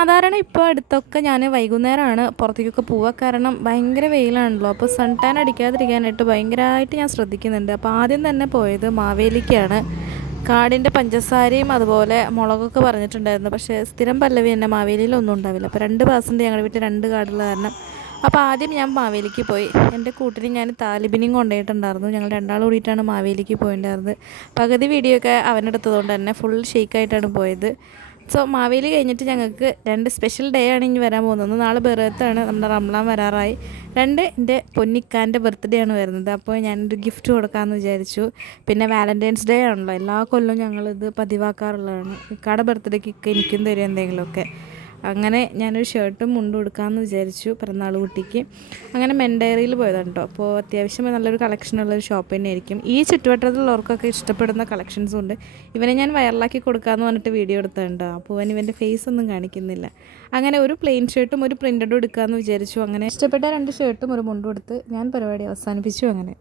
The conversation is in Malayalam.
സാധാരണ ഇപ്പോൾ അടുത്തൊക്കെ ഞാൻ വൈകുന്നേരമാണ് പുറത്തേക്കൊക്കെ പോവുക. കാരണം ഭയങ്കര വെയിലാണല്ലോ. അപ്പോൾ സൺ ടാൻ അടിക്കാതിരിക്കാനായിട്ട് ഭയങ്കരമായിട്ട് ഞാൻ ശ്രദ്ധിക്കുന്നുണ്ട്. അപ്പോൾ ആദ്യം തന്നെ പോയത് മാവേലിക്കാണ്. കാടിൻ്റെ പഞ്ചസാരയും അതുപോലെ മുളകൊക്കെ പറഞ്ഞിട്ടുണ്ടായിരുന്നു. പക്ഷേ സ്ഥിരം പല്ലവി തന്നെ മാവേലിയിലൊന്നും ഉണ്ടാവില്ല. അപ്പോൾ 2 ഞങ്ങളുടെ വീട്ടിൽ 2 കാടുള്ള കാരണം അപ്പോൾ ആദ്യം ഞാൻ മാവേലിക്ക് പോയി. എൻ്റെ കൂട്ടിന് ഞാൻ താലിബിനെയും കൊണ്ടുപോയിട്ടുണ്ടായിരുന്നു. ഞങ്ങൾ രണ്ടാളും കൂടിയിട്ടാണ് മാവേലിക്ക് പോയിട്ടുണ്ടായിരുന്നത്. പകുതി വീഡിയോ ഒക്കെ അവനെടുത്തതുകൊണ്ട് തന്നെ ഫുൾ ഷെയ്ക്കായിട്ടാണ് പോയത്. സോ മാവേലി കഴിഞ്ഞിട്ട് ഞങ്ങൾക്ക് 2 സ്പെഷ്യൽ ഡേ ആണ് ഇനി വരാൻ പോകുന്നത്. ഒന്ന് നാളെ ബർത്ത്ഡേ നമ്മുടെ റംലാൻ വരാറായി. 2 എൻ്റെ പൊന്നിക്കാൻ്റെ ബർത്ത്ഡേ ആണ് വരുന്നത്. അപ്പോൾ ഞാനൊരു ഗിഫ്റ്റ് കൊടുക്കാമെന്ന് വിചാരിച്ചു. പിന്നെ വാലൻറ്റൈൻസ് ഡേ ആണല്ലോ, എല്ലാ കൊല്ലവും ഞങ്ങളിത് പതിവാക്കാറുള്ളതാണ്. ഇക്കാടെ ബർത്ത്ഡേക്ക് എനിക്കും തരും എന്തെങ്കിലുമൊക്കെ. അങ്ങനെ ഞാനൊരു ഷർട്ടും മുണ്ടും കൊടുക്കാമെന്ന് വിചാരിച്ചു പിറന്നാൾ കുട്ടിക്ക്. അങ്ങനെ മെൻഡയറിയിൽ പോയതാണ് കേട്ടോ. അപ്പോൾ അത്യാവശ്യം നല്ലൊരു കളക്ഷനുള്ളൊരു ഷോപ്പ് തന്നെയായിരിക്കും. ഈ ചുറ്റുവട്ടത്തിലുള്ളവർക്കൊക്കെ ഇഷ്ടപ്പെടുന്ന കളക്ഷൻസും ഉണ്ട്. ഇവനെ ഞാൻ വൈറലാക്കി കൊടുക്കാമെന്ന് പറഞ്ഞിട്ട് വീഡിയോ എടുത്തിട്ടുണ്ടോ. അപ്പോൾ ഇവൻ്റെ ഫേസ് ഒന്നും കാണിക്കുന്നില്ല. അങ്ങനെ ഒരു പ്ലെയിൻ ഷർട്ടും ഒരു പ്രിൻറ്റഡും എടുക്കാമെന്ന് വിചാരിച്ചു. അങ്ങനെ ഇഷ്ടപ്പെട്ട 2 ഷർട്ടും ഒരു മുണ്ടും എടുത്ത് ഞാൻ പരിപാടി അവസാനിപ്പിച്ചു. അങ്ങനെ